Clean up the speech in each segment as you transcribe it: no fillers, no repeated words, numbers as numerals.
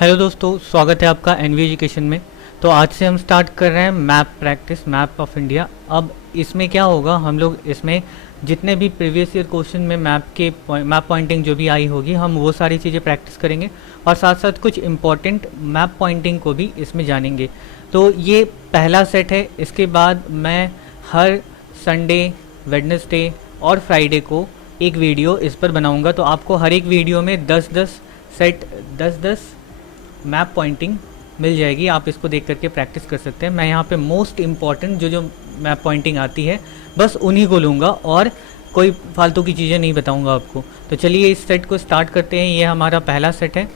Hello दोस्तों, स्वागत है आपका एनवी एजुकेशन में। तो आज से हम स्टार्ट कर रहे हैं map practice, map of India. अब इसमें क्या होगा, हम लोग इसमें जितने भी प्रीवियस ईयर क्वेश्चन में मैप पॉइंटिंग जो भी आई होगी, हम वो सारी चीज़ें प्रैक्टिस करेंगे और साथ साथ कुछ इम्पॉर्टेंट मैप पॉइंटिंग को भी इसमें जानेंगे। तो ये पहला सेट है। इसके बाद मैं हर संडे, वेडनेसडे और फ्राइडे को एक वीडियो इस पर बनाऊंगा। तो आपको हर एक वीडियो में 10-10 मैप पॉइंटिंग मिल जाएगी। आप इसको देख करके प्रैक्टिस कर सकते हैं। मैं यहाँ पे मोस्ट इम्पॉर्टेंट जो मैप पॉइंटिंग आती है बस उन्हीं को लूँगा और कोई फालतू की चीज़ें नहीं बताऊँगा आपको। तो चलिए इस सेट को स्टार्ट करते हैं। ये हमारा पहला सेट है।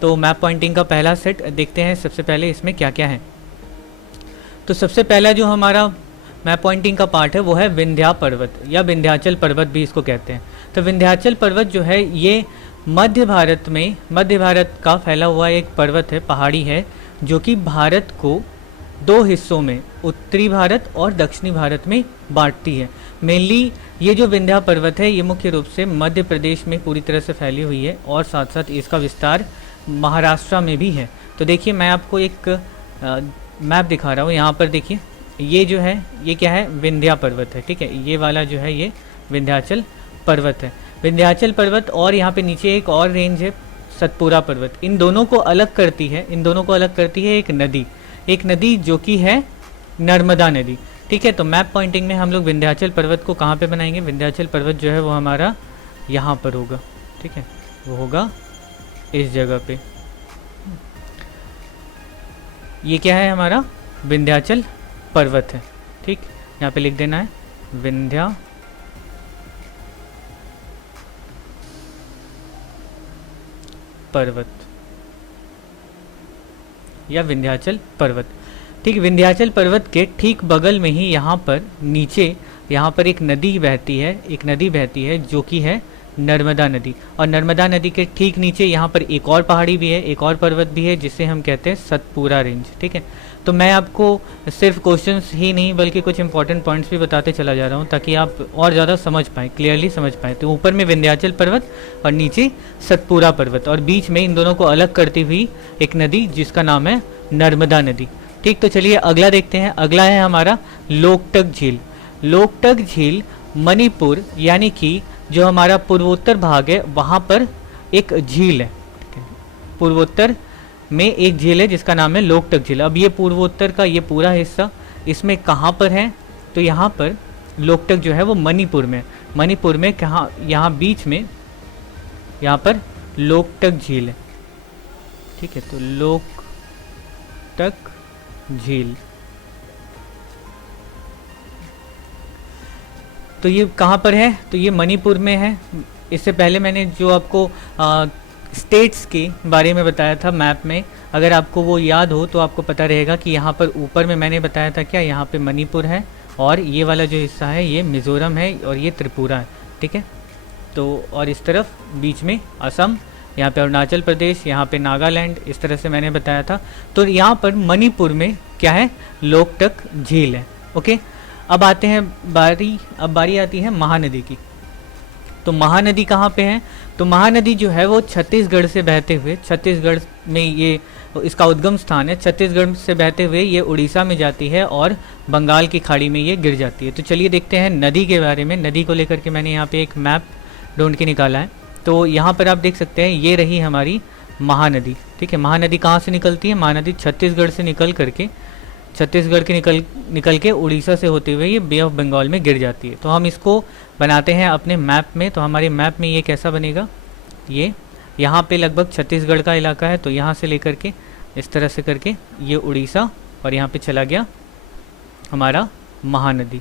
तो मैप पॉइंटिंग का पहला सेट देखते हैं सबसे पहले इसमें क्या क्या है। तो सबसे पहला जो हमारा मैप पॉइंटिंग का पार्ट है वो है विंध्या पर्वत या विंध्याचल पर्वत भी इसको कहते हैं। तो विंध्याचल पर्वत जो है ये मध्य भारत का फैला हुआ एक पर्वत है, पहाड़ी है, जो कि भारत को दो हिस्सों में, उत्तरी भारत और दक्षिणी भारत में बांटती है। मेनली ये जो विंध्या पर्वत है ये मुख्य रूप से मध्य प्रदेश में पूरी तरह से फैली हुई है और साथ साथ इसका विस्तार महाराष्ट्र में भी है। तो देखिए मैं आपको एक मैप दिखा रहा हूँ। यहाँ पर देखिए ये जो है ये क्या है, विंध्या पर्वत है। ठीक है, ये वाला जो है ये विंध्याचल पर्वत है। विंध्याचल पर्वत और यहाँ पे नीचे एक और रेंज है सतपुरा पर्वत। इन दोनों को अलग करती है एक नदी जो कि है नर्मदा नदी। ठीक है, तो मैप पॉइंटिंग में हम लोग विंध्याचल पर्वत को कहाँ पे बनाएंगे, विंध्याचल पर्वत जो है वो हमारा यहाँ पर होगा। ठीक है, वो होगा इस जगह पे। ये क्या है, हमारा विंध्याचल पर्वत है। ठीक, यहाँ पे लिख देना है विंध्या पर्वत या विंध्याचल पर्वत। ठीक, विंध्याचल पर्वत के ठीक बगल में ही यहाँ पर नीचे यहाँ पर एक नदी बहती है जो कि है नर्मदा नदी। और नर्मदा नदी के ठीक नीचे यहाँ पर एक और पहाड़ी भी है, एक और पर्वत भी है जिसे हम कहते हैं सतपुरा रेंज। ठीक है, तो मैं आपको सिर्फ क्वेश्चंस ही नहीं बल्कि कुछ इंपॉर्टेंट पॉइंट्स भी बताते चला जा रहा हूँ ताकि आप और ज़्यादा समझ पाएँ, क्लियरली समझ पाएँ। तो ऊपर में विंध्याचल पर्वत और नीचे सतपुरा पर्वत और बीच में इन दोनों को अलग करती हुई एक नदी जिसका नाम है नर्मदा नदी। ठीक, तो चलिए अगला देखते हैं। अगला है हमारा लोकटक झील। लोकटक झील मणिपुर यानी कि जो हमारा पूर्वोत्तर भाग है वहाँ पर एक झील है। पूर्वोत्तर में एक झील है जिसका नाम है लोकटक झील। अब ये पूर्वोत्तर का ये पूरा हिस्सा इसमें कहाँ पर है, तो यहाँ पर लोकटक जो है वो मणिपुर में कहाँ, यहाँ बीच में यहाँ पर लोकटक झील है। ठीक है, तो लोकटक झील तो ये कहाँ पर है, तो ये मणिपुर में है। इससे पहले मैंने जो आपको स्टेट्स के बारे में बताया था मैप में, अगर आपको वो याद हो तो आपको पता रहेगा कि यहाँ पर ऊपर में मैंने बताया था क्या, यहाँ पे मणिपुर है और ये वाला जो हिस्सा है ये मिज़ोरम है और ये त्रिपुरा है। ठीक है, तो और इस तरफ बीच में असम, यहाँ पे अरुणाचल प्रदेश, यहाँ पे नागालैंड, इस तरह से मैंने बताया था। तो यहाँ पर मणिपुर में क्या है, लोकटक झील है। ओके, अब आते हैं बारी आती है महानदी की। तो महानदी कहाँ पे है, तो महानदी जो है वो छत्तीसगढ़ से बहते हुए, छत्तीसगढ़ में ये इसका उद्गम स्थान है, छत्तीसगढ़ से बहते हुए ये उड़ीसा में जाती है और बंगाल की खाड़ी में ये गिर जाती है। तो चलिए देखते हैं नदी के बारे में। नदी को लेकर के मैंने यहाँ पे एक मैप ढूंढ के निकाला है। तो यहाँ पर आप देख सकते हैं ये रही हमारी महानदी। ठीक है, महानदी कहाँ से निकलती है, महानदी छत्तीसगढ़ से निकल के उड़ीसा से होते हुए ये बे ऑफ बंगाल में गिर जाती है। तो हम इसको बनाते हैं अपने मैप में। तो हमारे मैप में ये कैसा बनेगा, ये यहाँ पे लगभग छत्तीसगढ़ का इलाका है, तो यहाँ से लेकर के इस तरह से करके ये उड़ीसा और यहाँ पे चला गया हमारा महानदी।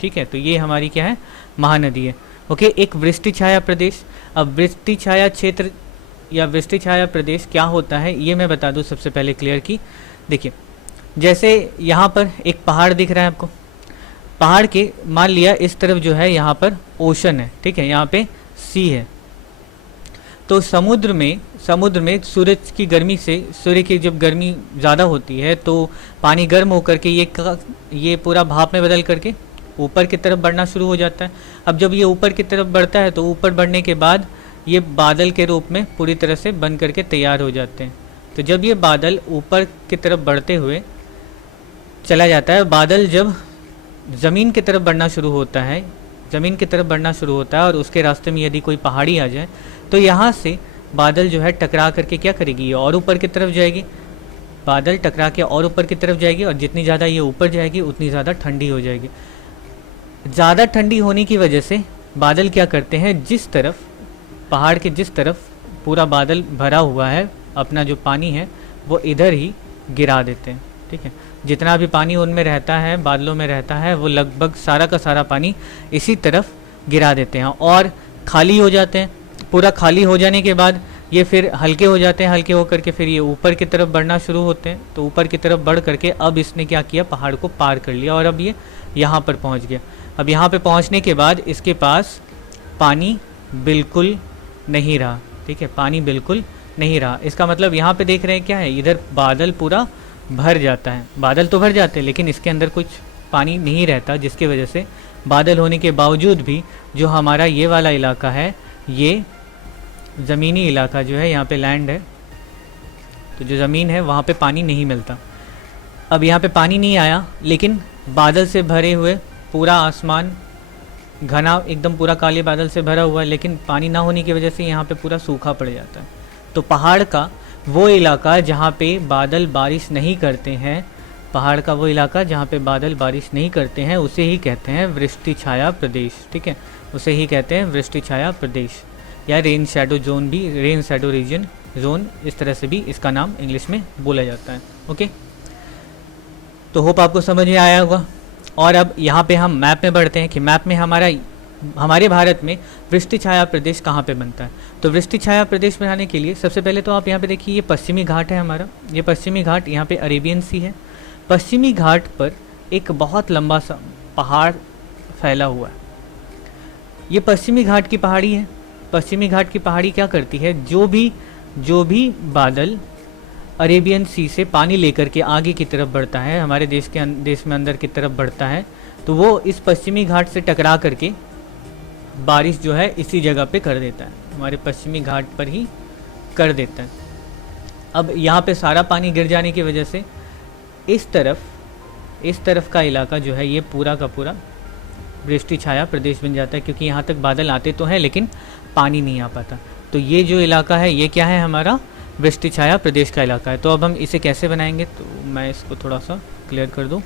ठीक है, तो ये हमारी क्या है, महानदी है। ओके, एक वृष्टि छाया प्रदेश। अब वृष्टि छाया क्षेत्र या वृष्टि छाया प्रदेश क्या होता है ये मैं बता दूं सबसे पहले क्लियर की। देखिए, जैसे यहाँ पर एक पहाड़ दिख रहा है आपको, पहाड़ के मान लिया इस तरफ जो है यहाँ पर ओशन है। ठीक है, यहाँ पे सी है। तो समुद्र में सूरज की गर्मी से, सूर्य की जब गर्मी ज़्यादा होती है तो पानी गर्म होकर के ये पूरा भाप में बदल करके ऊपर की तरफ बढ़ना शुरू हो जाता है। अब जब ये ऊपर की तरफ बढ़ता है तो ऊपर बढ़ने के बाद ये बादल के रूप में पूरी तरह से बन करके तैयार हो जाते हैं। तो जब ये बादल ऊपर की तरफ बढ़ते हुए चला जाता है, बादल जब ज़मीन की तरफ बढ़ना शुरू होता है, ज़मीन की तरफ बढ़ना शुरू होता है और उसके रास्ते में यदि कोई पहाड़ी आ जाए तो यहाँ से बादल जो है टकरा करके क्या करेगी, ये और ऊपर की तरफ जाएगी। बादल टकरा के और ऊपर की तरफ जाएगी और जितनी ज़्यादा ये ऊपर जाएगी उतनी ज़्यादा ठंडी हो जाएगी। ज़्यादा ठंडी होने की वजह से बादल क्या करते हैं, जिस तरफ पहाड़ के जिस तरफ पूरा बादल भरा हुआ है, अपना जो पानी है वो इधर ही गिरा देते हैं। ठीक है, जितना भी पानी उनमें रहता है, बादलों में रहता है, वो लगभग सारा का सारा पानी इसी तरफ गिरा देते हैं और खाली हो जाते हैं। पूरा खाली हो जाने के बाद ये फिर हल्के हो जाते हैं, हल्के होकर के फिर ये ऊपर की तरफ बढ़ना शुरू होते हैं। तो ऊपर की तरफ बढ़ करके अब इसने क्या किया, पहाड़ को पार कर लिया और अब ये यहाँ पर पहुँच गया। अब यहाँ पे पहुँचने के बाद इसके पास पानी बिल्कुल नहीं रहा। ठीक है, पानी बिल्कुल नहीं रहा। इसका मतलब यहाँ पे देख रहे हैं क्या है, इधर बादल पूरा भर जाता है। बादल तो भर जाते हैं लेकिन इसके अंदर कुछ पानी नहीं रहता, जिसकी वजह से बादल होने के बावजूद भी जो हमारा ये वाला इलाका है, ये ज़मीनी इलाका जो है, यहाँ पे लैंड है, तो जो ज़मीन है वहाँ पे पानी नहीं मिलता। अब यहाँ पे पानी नहीं आया लेकिन बादल से भरे हुए पूरा आसमान घना एकदम पूरा काले बादल से भरा हुआ है, लेकिन पानी ना होने की वजह से यहाँ पे पूरा सूखा पड़ जाता है। तो पहाड़ का वो इलाका जहाँ पे बादल बारिश नहीं करते हैं, पहाड़ का वो इलाका जहाँ पे बादल बारिश नहीं करते हैं, उसे ही कहते हैं वृष्टि छाया प्रदेश। ठीक है, उसे ही कहते हैं वृष्टि छाया प्रदेश या रेन शैडो जोन भी, रेन शैडो रीजन जोन, इस तरह से भी इसका नाम इंग्लिश में बोला जाता है। ओके, तो होप आपको समझ में आया होगा। और अब यहाँ पे हम मैप में बढ़ते हैं कि मैप में हमारे भारत में वृष्टि छाया प्रदेश कहाँ पे बनता है। तो वृष्टि छाया प्रदेश बनाने के लिए सबसे पहले तो आप यहाँ पे देखिए, ये पश्चिमी घाट है हमारा। ये पश्चिमी घाट, यहाँ पे अरेबियन सी है। पश्चिमी घाट पर एक बहुत लंबा सा पहाड़ फैला हुआ है। ये पश्चिमी घाट की पहाड़ी है। पश्चिमी घाट की पहाड़ी क्या करती है, जो भी बादल अरेबियन सी से पानी लेकर के आगे की तरफ बढ़ता है, हमारे देश में अंदर की तरफ बढ़ता है, तो वो इस पश्चिमी घाट से टकरा करके बारिश जो है इसी जगह पे कर देता है, हमारे पश्चिमी घाट पर ही कर देता है। अब यहाँ पे सारा पानी गिर जाने की वजह से इस तरफ का इलाका जो है ये पूरा का पूरा वृष्टि छाया प्रदेश बन जाता है, क्योंकि यहाँ तक बादल आते तो हैं लेकिन पानी नहीं आ पाता। तो ये जो इलाका है ये क्या है, हमारा वृष्टि छाया प्रदेश का इलाका है। तो अब हम इसे कैसे बनाएंगे, तो मैं इसको थोड़ा सा क्लियर कर दूँ।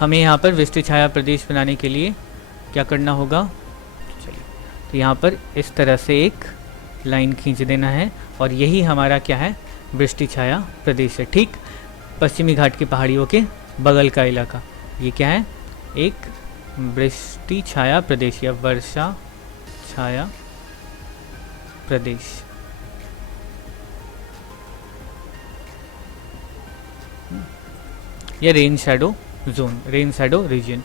हमें यहाँ पर वृष्टि छाया प्रदेश बनाने के लिए क्या करना होगा, चलिए, तो यहाँ पर इस तरह से एक लाइन खींच देना है और यही हमारा क्या है, वृष्टि छाया प्रदेश है। ठीक पश्चिमी घाट की पहाड़ियों के बगल का इलाका ये क्या है, एक वृष्टि छाया प्रदेश या वर्षा छाया प्रदेश। या rain shadow zone, rain shadow reason.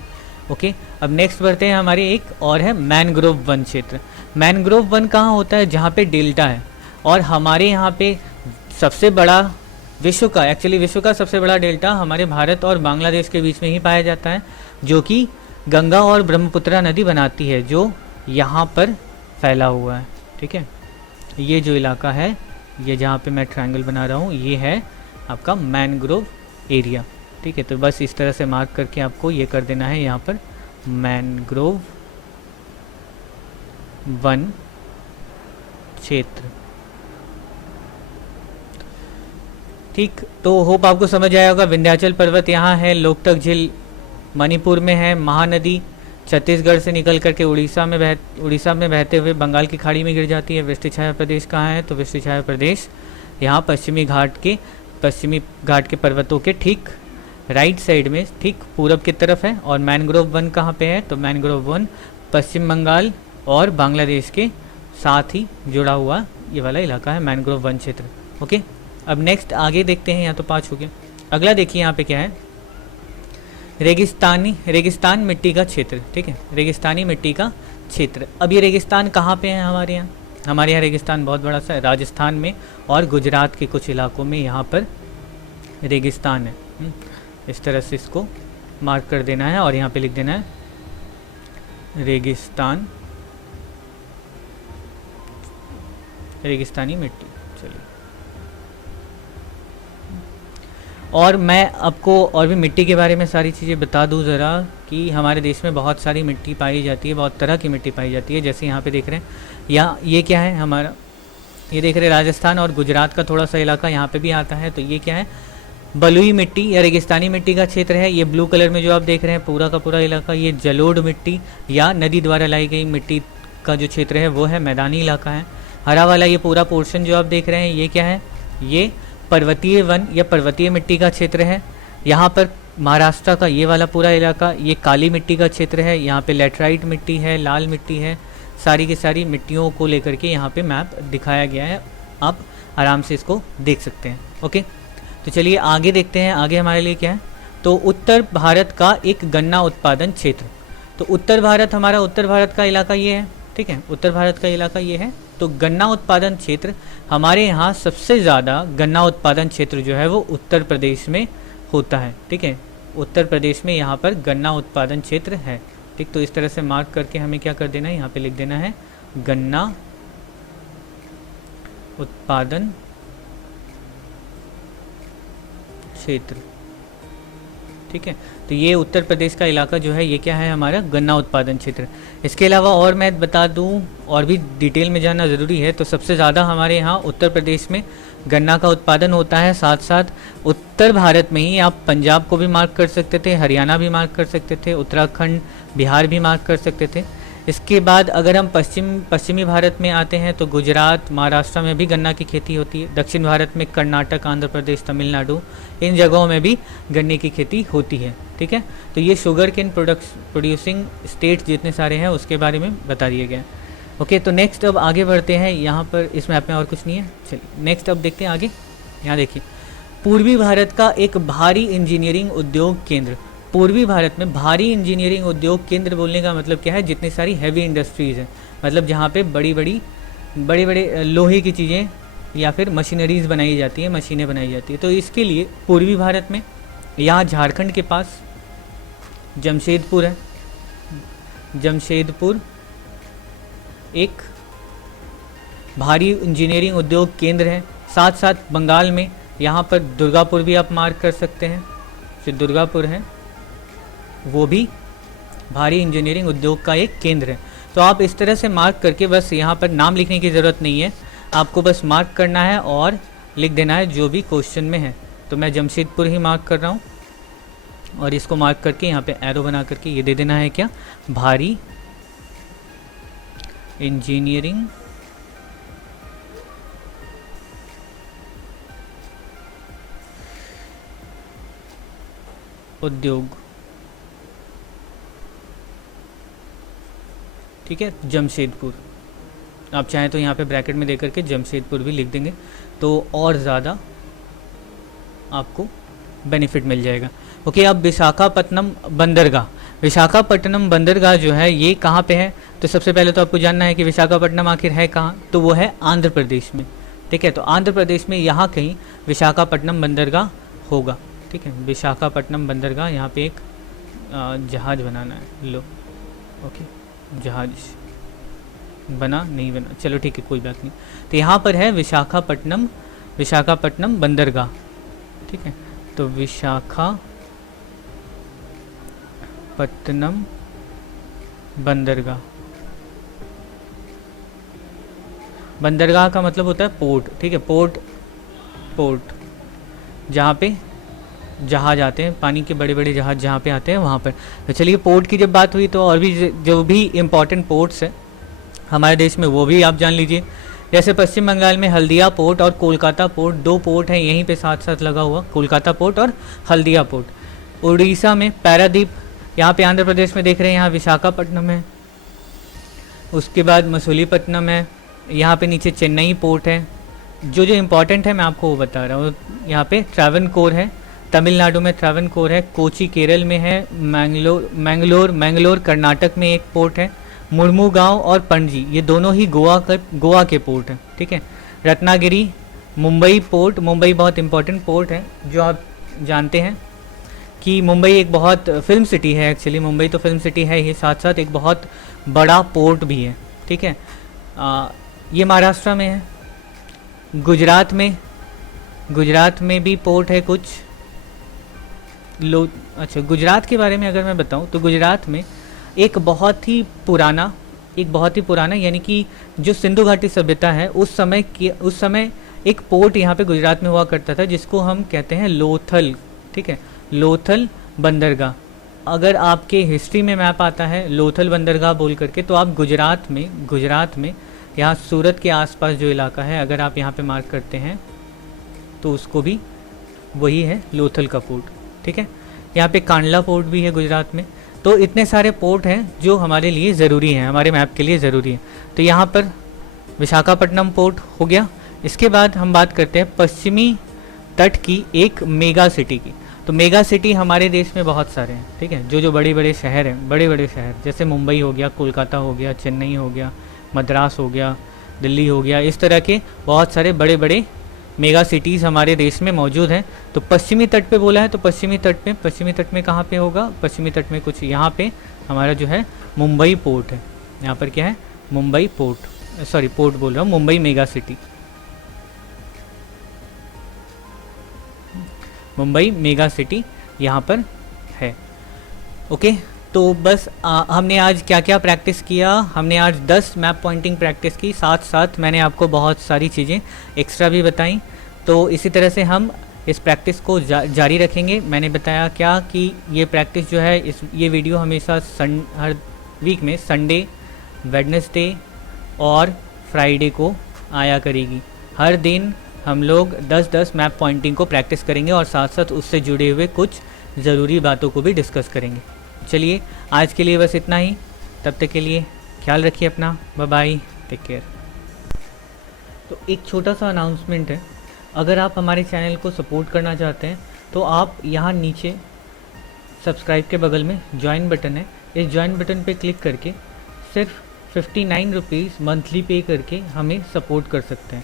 Okay, अब नेक्स्ट बढ़ते हैं, हमारे एक और है मैनग्रोव वन क्षेत्र। मैनग्रोव वन कहाँ होता है, जहाँ पे डेल्टा है और हमारे यहाँ पे सबसे बड़ा विश्व का सबसे बड़ा डेल्टा हमारे भारत और बांग्लादेश के बीच में ही पाया जाता है, जो कि गंगा और ब्रह्मपुत्रा नदी बनाती है, जो यहाँ पर फैला हुआ है। ठीक है, ये जो इलाका है, ये जहाँ पे मैं ट्रायंगल बना रहा हूँ, ये है आपका मैनग्रोव एरिया। ठीक है, तो बस इस तरह से मार्क करके आपको ये कर देना है यहाँ पर मैनग्रोव वन क्षेत्र। ठीक, तो होप आपको समझ आया होगा। विंध्याचल पर्वत यहाँ है, लोकटक झील मणिपुर में है, महानदी छत्तीसगढ़ से निकल करके उड़ीसा में बहते हुए बंगाल की खाड़ी में गिर जाती है। वृष्टि छाया प्रदेश कहाँ है, तो वृष्टि छाया प्रदेश यहाँ पश्चिमी घाट के पर्वतों के ठीक राइट साइड में, ठीक पूरब की तरफ है। और मैनग्रोव वन कहाँ पे है, तो मैनग्रोव वन पश्चिम बंगाल और बांग्लादेश के साथ ही जुड़ा हुआ ये वाला इलाका है, मैनग्रोव वन क्षेत्र। ओके, अब नेक्स्ट आगे देखते हैं, यहाँ तो 5 हो गया। अगला देखिए यहाँ पे क्या है, रेगिस्तान मिट्टी का क्षेत्र। ठीक है, रेगिस्तानी मिट्टी का क्षेत्र। अब ये रेगिस्तान कहाँ पे है, हमारे यहाँ रेगिस्तान बहुत बड़ा सा है, राजस्थान में और गुजरात के कुछ इलाकों में यहाँ पर रेगिस्तान है। इस तरह से इसको मार्क कर देना है और यहाँ पे लिख देना है रेगिस्तान रेगिस्तानी मिट्टी। चलिए, और मैं आपको और भी मिट्टी के बारे में सारी चीज़ें बता दूं ज़रा, कि हमारे देश में बहुत सारी मिट्टी पाई जाती है, बहुत तरह की मिट्टी पाई जाती है। जैसे यहाँ पे देख रहे हैं, यहाँ ये क्या है हमारा, ये देख रहे हैं राजस्थान और गुजरात का थोड़ा सा इलाका यहाँ पे भी आता है। तो ये क्या है, बलुई मिट्टी या रेगिस्तानी मिट्टी का क्षेत्र है। ये ब्लू कलर में जो आप देख रहे हैं पूरा का पूरा इलाका, ये जलोढ़ मिट्टी या नदी द्वारा लाई गई मिट्टी का जो क्षेत्र है वो है मैदानी इलाका है। हरा वाला ये पूरा पोर्शन जो आप देख रहे हैं ये क्या है, ये पर्वतीय वन या पर्वतीय मिट्टी का क्षेत्र है। यहाँ पर महाराष्ट्र का ये वाला पूरा इलाका ये काली मिट्टी का क्षेत्र है। यहाँ पे लेटराइट मिट्टी है, लाल मिट्टी है, सारी की सारी मिट्टियों को लेकर के यहाँ पे मैप दिखाया गया है। आप आराम से इसको देख सकते हैं। ओके, तो चलिए आगे देखते हैं, आगे हमारे लिए क्या है। तो उत्तर भारत का एक गन्ना उत्पादन क्षेत्र। तो उत्तर भारत, हमारा उत्तर भारत का इलाका ये है, ठीक है, उत्तर भारत का इलाका ये है। तो गन्ना उत्पादन क्षेत्र हमारे यहाँ सबसे ज़्यादा गन्ना उत्पादन क्षेत्र जो है वो उत्तर प्रदेश में होता है, ठीक है। उत्तर प्रदेश में यहाँ पर गन्ना उत्पादन क्षेत्र है, ठीक। तो इस तरह से मार्क करके हमें क्या कर देना है, यहाँ पे लिख देना है गन्ना उत्पादन क्षेत्र, ठीक है। तो ये उत्तर प्रदेश का इलाका जो है ये क्या है, हमारा गन्ना उत्पादन क्षेत्र। इसके अलावा और मैं बता दूं, और भी डिटेल में जानना ज़रूरी है, तो सबसे ज़्यादा हमारे यहाँ उत्तर प्रदेश में गन्ना का उत्पादन होता है। साथ साथ उत्तर भारत में ही आप पंजाब को भी मार्क कर सकते थे, हरियाणा भी मार्क कर सकते थे, उत्तराखंड, बिहार भी मार्क कर सकते थे। इसके बाद अगर हम पश्चिमी भारत में आते हैं तो गुजरात, महाराष्ट्र में भी गन्ना की खेती होती है। दक्षिण भारत में कर्नाटक, आंध्र प्रदेश, तमिलनाडु, इन जगहों में भी गन्ने की खेती होती है, ठीक है। तो ये शुगर केन प्रोड्यूसिंग स्टेट्स जितने सारे हैं उसके बारे में बता दिए गए। ओके, तो नेक्स्ट अब आगे बढ़ते हैं। यहाँ पर इस मैप में और कुछ नहीं है, चलिए नेक्स्ट अब देखते हैं आगे। यहाँ देखिए, पूर्वी भारत का एक भारी इंजीनियरिंग उद्योग केंद्र। पूर्वी भारत में भारी इंजीनियरिंग उद्योग केंद्र बोलने का मतलब क्या है, जितनी सारी हैवी इंडस्ट्रीज़ हैं, मतलब जहाँ पे बड़ी बड़े लोहे की चीज़ें या फिर मशीनरीज़ बनाई जाती है, मशीनें बनाई जाती है। तो इसके लिए पूर्वी भारत में यहाँ झारखंड के पास जमशेदपुर है। जमशेदपुर एक भारी इंजीनियरिंग उद्योग केंद्र है। साथ साथ बंगाल में यहाँ पर दुर्गापुर भी आप मार्क कर सकते हैं, जो दुर्गापुर है वो भी भारी इंजीनियरिंग उद्योग का एक केंद्र है। तो आप इस तरह से मार्क करके, बस यहाँ पर नाम लिखने की ज़रूरत नहीं है, आपको बस मार्क करना है और लिख देना है जो भी क्वेश्चन में है। तो मैं जमशेदपुर ही मार्क कर रहा हूँ और इसको मार्क करके यहाँ पे एरो बना करके ये दे देना है क्या, भारी इंजीनियरिंग उद्योग, ठीक है, जमशेदपुर। आप चाहें तो यहाँ पे ब्रैकेट में देकर के जमशेदपुर भी लिख देंगे तो और ज़्यादा आपको बेनिफिट मिल जाएगा। ओके, अब विशाखापट्टनम बंदरगाह। विशाखापट्टनम बंदरगाह जो है ये कहाँ पे है, तो सबसे पहले तो आपको जानना है कि विशाखापट्टनम आखिर है कहाँ, तो वो है आंध्र प्रदेश में, ठीक है। तो आंध्र प्रदेश में यहाँ कहीं विशाखापट्टनम बंदरगाह होगा, ठीक है। विशाखापट्टनम बंदरगाह, यहाँ पे एक जहाज़ बनाना है, लो, ओके, जहाज़ बना नहीं बना, चलो ठीक है, कोई बात नहीं। तो यहाँ पर है विशाखापट्टनम बंदरगाह, ठीक है। तो विशाखापट्टनम बंदरगाह, बंदरगाह का मतलब होता है पोर्ट, ठीक है, पोर्ट जहाँ पे जहाज आते हैं, पानी के बड़े बड़े जहाज जहाँ पे आते हैं वहाँ पर। तो चलिए, पोर्ट की जब बात हुई तो और भी जो भी इम्पोर्टेंट पोर्ट्स है हमारे देश में वो भी आप जान लीजिए। जैसे पश्चिम बंगाल में हल्दिया पोर्ट और कोलकाता पोर्ट, दो पोर्ट हैं यहीं पे साथ साथ लगा हुआ, कोलकाता पोर्ट और हल्दिया पोर्ट। उड़ीसा में पैरादीप, यहाँ पे आंध्र प्रदेश में देख रहे हैं, यहाँ विशाखापट्टनम है। उसके बाद मसूलीपट्टनम है, यहाँ पे नीचे चेन्नई पोर्ट है। जो इम्पोर्टेंट है मैं आपको वो बता रहा हूँ। यहाँ पे ट्रावनकोर है, तमिलनाडु में ट्रावनकोर है। कोची केरल में है। मैंगलोर कर्नाटक में एक पोर्ट है। मुर्मुगांव और पणजी ये दोनों ही गोवा के पोर्ट हैं, ठीक है। रत्नागिरी, मुंबई पोर्ट, मुंबई बहुत इंपॉर्टेंट पोर्ट है, जो आप जानते हैं कि मुंबई एक बहुत फिल्म सिटी है। एक्चुअली मुंबई तो फिल्म सिटी है ही, साथ साथ एक बहुत बड़ा पोर्ट भी है, ठीक है। ये महाराष्ट्र में है, गुजरात में भी पोर्ट है कुछ। अच्छा, गुजरात के बारे में अगर मैं बताऊं तो गुजरात में एक बहुत ही पुराना यानी कि जो सिंधु घाटी सभ्यता है उस समय एक पोर्ट यहाँ पे गुजरात में हुआ करता था जिसको हम कहते हैं लोथल। ठीक है, लोथल बंदरगाह। अगर आपके हिस्ट्री में मैप आता है लोथल बंदरगाह बोल करके, तो आप गुजरात में यहाँ सूरत के आसपास जो इलाका है अगर आप यहाँ पे मार्क करते हैं तो उसको भी वही है लोथल का पोर्ट। ठीक है, यहाँ पे कांडला पोर्ट भी है गुजरात में। तो इतने सारे पोर्ट हैं जो हमारे लिए ज़रूरी हैं, हमारे मैप के लिए ज़रूरी है। तो यहाँ पर विशाखापट्टनम पोर्ट हो गया। इसके बाद हम बात करते हैं पश्चिमी तट की एक मेगा सिटी की। तो मेगा सिटी हमारे देश में बहुत सारे हैं। ठीक है, जो बड़े बड़े शहर हैं, बड़े शहर जैसे मुंबई हो गया, कोलकाता हो गया, चेन्नई हो गया, मद्रास हो गया, दिल्ली हो गया, इस तरह के बहुत सारे बड़े बड़े मेगा सिटीज़ हमारे देश में मौजूद हैं। तो पश्चिमी तट पे बोला है, तो पश्चिमी तट में कहाँ पे होगा? पश्चिमी तट में कुछ यहाँ पे हमारा जो है मुंबई पोर्ट है। यहाँ पर क्या है? मुंबई पोर्ट, सॉरी पोर्ट बोल रहा हूँ, Mumbai mega city, Mumbai mega city यहाँ पर है। ओके, तो बस हमने आज क्या क्या प्रैक्टिस किया? हमने आज 10 मैप पॉइंटिंग प्रैक्टिस की, साथ साथ मैंने आपको बहुत सारी चीज़ें एक्स्ट्रा भी बताई। तो इसी तरह से हम इस प्रैक्टिस को जारी रखेंगे। मैंने बताया क्या कि ये प्रैक्टिस जो है ये वीडियो हमेशा हर वीक में संडे, वेडनेसडे और फ्राइडे को आया करेगी। हर दिन हम लोग 10-10 मैप पॉइंटिंग को प्रैक्टिस करेंगे और साथ साथ उससे जुड़े हुए कुछ ज़रूरी बातों को भी डिस्कस करेंगे। चलिए, आज के लिए बस इतना ही। तब तक के लिए ख्याल रखिए अपना। Bye bye, take care. तो एक छोटा सा अनाउंसमेंट है, अगर आप हमारे चैनल को सपोर्ट करना चाहते हैं तो आप यहाँ नीचे सब्सक्राइब के बगल में ज्वाइन बटन है, इस ज्वाइन बटन पे क्लिक करके सिर्फ 59 रुपीज़ मंथली पे करके हमें सपोर्ट कर सकते हैं।